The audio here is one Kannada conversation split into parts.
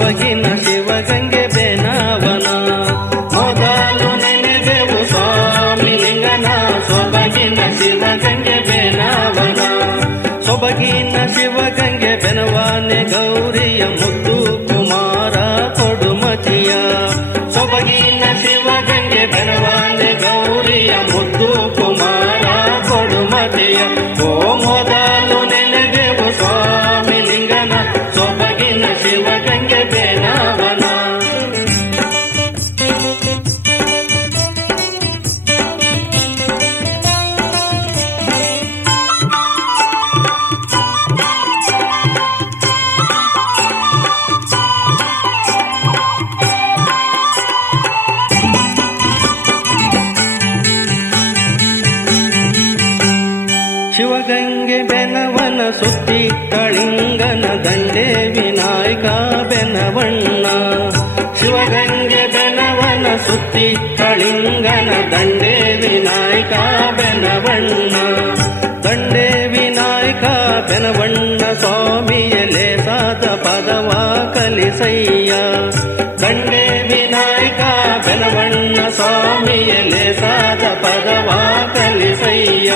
ಸೊಬಗಿನ ಶಿವಗಂಗೆ ಬೇನಾವನ. ಮೊದಲು ನೆನೆದೆವು ಸ್ವಾಮಿ ಲಿಂಗನ ಸೊಬಗಿನ ಶಿವಗಂಗೆ ಬೇನಾವನ. ಸೊಬಗಿನ ಶಿವಗಂಗೆ ಬೆನವಾನೆ ಗೌರಿಯ ಮುದ್ದು ಕುಮಾರ ಕೊಡುಮತಿಯ. ಸೊಬಗಿನ ಶಿವಗಂಗೆ ಬೆನವಾನೆ ಗೌರಿಯ ಮುದ್ದು ಕುಮಾರ ಕೊಡುಮತಿಯ. ಓ ಮೊದಲು ನೆನೆದೆವು ಸ್ವಾಮಿ ಲಿಂಗನ ಸೊಬಗಿನ ಶಿವಗಂಗೆ ಬೇನಾವನ. ಶಿವಗಂಗೆ ಬೆನವನ ಸುತ್ತಿ ಕಳಿಂಗನ ದಂಡೆ ವಿನಾಯಕ ಬೆನವಣ್ಣ. ಶಿವಗಂಗೆ ಬೆನವನ ಸುತ್ತಿ ಕಳಿಂಗನ ದಂಡೆ ವಿನಾಯಕ ಬೆನವಣ್ಣ. ದಂಡೆ ವಿನಾಯಕ ಬೆನವಣ್ಣ ಸ್ವಾಮಿಯಲೆ ಸಾದ ಪದವ ಕಲಿಸಯ್ಯ. ದಂಡೆ ವಿನಾಯಕ ಬೆನವಣ್ಣ ಸ್ವಾಮಿಯಲೆ ಸಾದ ಪದವ ಕಲಿಸಯ್ಯ.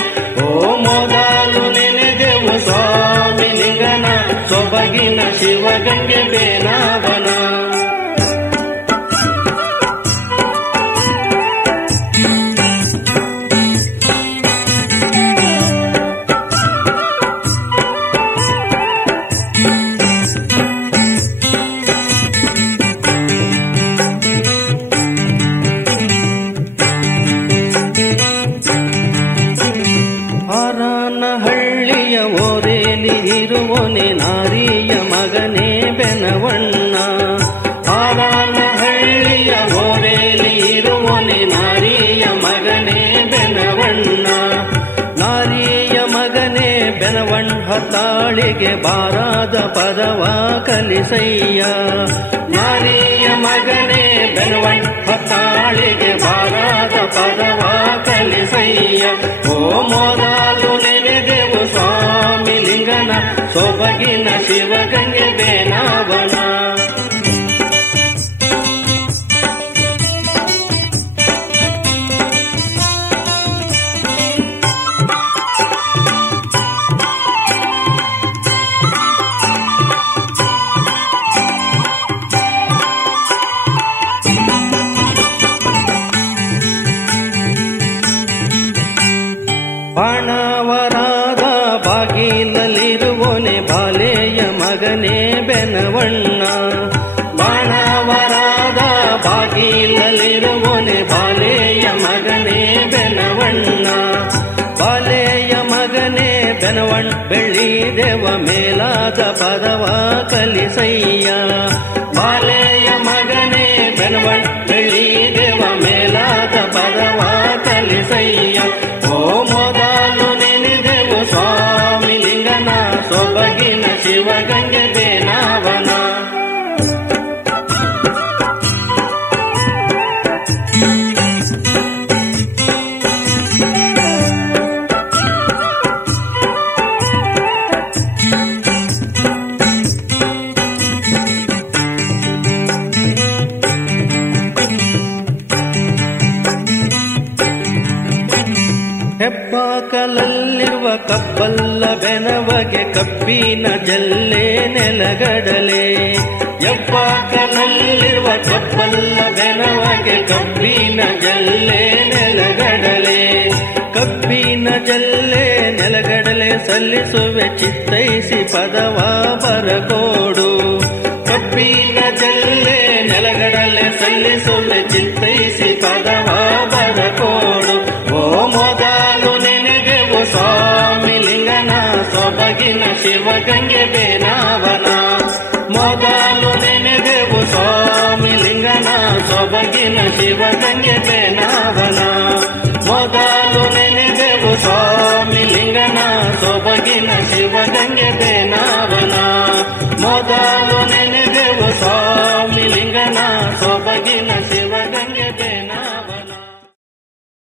ಓ ಮೊದಲು ನೆನೆದೆವು ಸ್ವಾಮಿ ಲಿಂಗನ ಸೊಬಗಿನ ಶಿವಗಂಗೆ ಬೇನಾವನ. ಹಾರನಹಳ್ಳಿಯ ಓರೇಲಿ ಇರುವನೆ ನಾರಿಯ ಮಗನೇ ಬೆನವಣ್ಣ. ಹಾರನಹಳ್ಳಿಯ ಓರೇಲಿ ಇರುವನೆ ನಾರಿಯ ಮಗನೇ ಬೆನವಣ್ಣ. ನಾರಿಯ ಮಗನೇ ಬೆನವಣ್ಣ ತಾಳಿಗೆ ಬಾರಾದ ಪದವ ಕಲಿಸಯ್ಯ. ನಾರಿಯ ಮಗನೇ ಬೆನವಣ್ಣ ತಾಳಿಗೆ ಬಾರಾದ ಪದವ ಕಲಿಸಯ್ಯ. ಓ ಮೊದಲು ನೆನೆದೆವು ಸ್ವಾಮಿ ಲಿಂಗನ ಸೊಬಗಿನ ಶಿವಗಂಗೆ ಬೇನಾವನ. ಬಾಣವರಾದ ಬಾಗಿಲಲ್ಲಿರುವನೆ ಬಾಲೆಯ ಮಗನೇ ಬೆನವಣ್ಣ. ಬಾಣವರಾದ ಬಾಗಿಲಲ್ಲಿರುವನೆ ಬಾಲೆಯ ಮಗನೇ ಬೆನವಣ್ಣ. ಬಾಲೆಯ ಮಗನೇ ಬೆನವಣ್ಣ ಬೆಳ್ಳಿ ದೇವ ಮೇಲಾದ ಪದವ ಕಲಿಸಯ್ಯ. ಬಾಲೆಯ ಮಗನೇ ಬೆನವಣ್ಣ ಬೆಳ್ಳಿ ದೇವ ಮೇಲಾದ ಪದವ ಕಲಿಸಯ್ಯ. ಓ ಮೊದಲು ನೆನೆದೆವು ಸ್ವಾಮಿ ಲಿಂಗನ ಸೊಬಗಿನ ಶಿವಗಂಗೆ ಬೇನಾವನ. ಹೆಬ್ಬಾಕಲಲ್ಲಿರುವ ಕಬ್ಬಲ್ಲ ಬೆನವಗೆ ಕಬ್ಬಿನ ಜಲ್ಲೆ ನೆಲಗಡಲೆ. ಹೆಬ್ಬಾಕಲಲ್ಲಿರುವ ಕಬ್ಬಲ್ಲ ಬೆನವಗೆ ಕಬ್ಬಿನ ಜಲ್ಲೆ ನೆಲಗಡಲೆ. ಕಬ್ಬಿನ ಜಲ್ಲೆ ನೆಲಗಡಲೆ ಸಲ್ಲಿಸುವೆ ಚಿತ್ತೈಸಿ ಪದವ ಬರಕೋಡು. ಕಬ್ಬಿನ ಜಲ್ಲೆ ನೆಲಗಡಲೆ ಸಲ್ಲಿಸುವೆ ಚಿತ್ತೈಸಿ ಪದವ ಬರಕೋಡು. ಓ ಮೊದಲು ನೆನೆದೆವು ಸ್ವಾಮಿ ಲಿಂಗನ ಸೊಬಗಿನ ಶಿವಗಂಗೆ ಬೇನಾವನ. ಮೊದಲು ನೆನೆದೆವು ಸ್ವಾಮಿ ಲಿಂಗನ ಸೊಬಗಿನ ಶಿವಗಂಗೆ ಬೇನಾವನ. ಮೊದಲು ನೆನೆದೆವು ಸ್ವಾಮಿ ಲಿಂಗನ ಸೊಬಗಿನ ಶಿವಗಂಗೆ ಬೇನಾವನ. ಮೊದಲು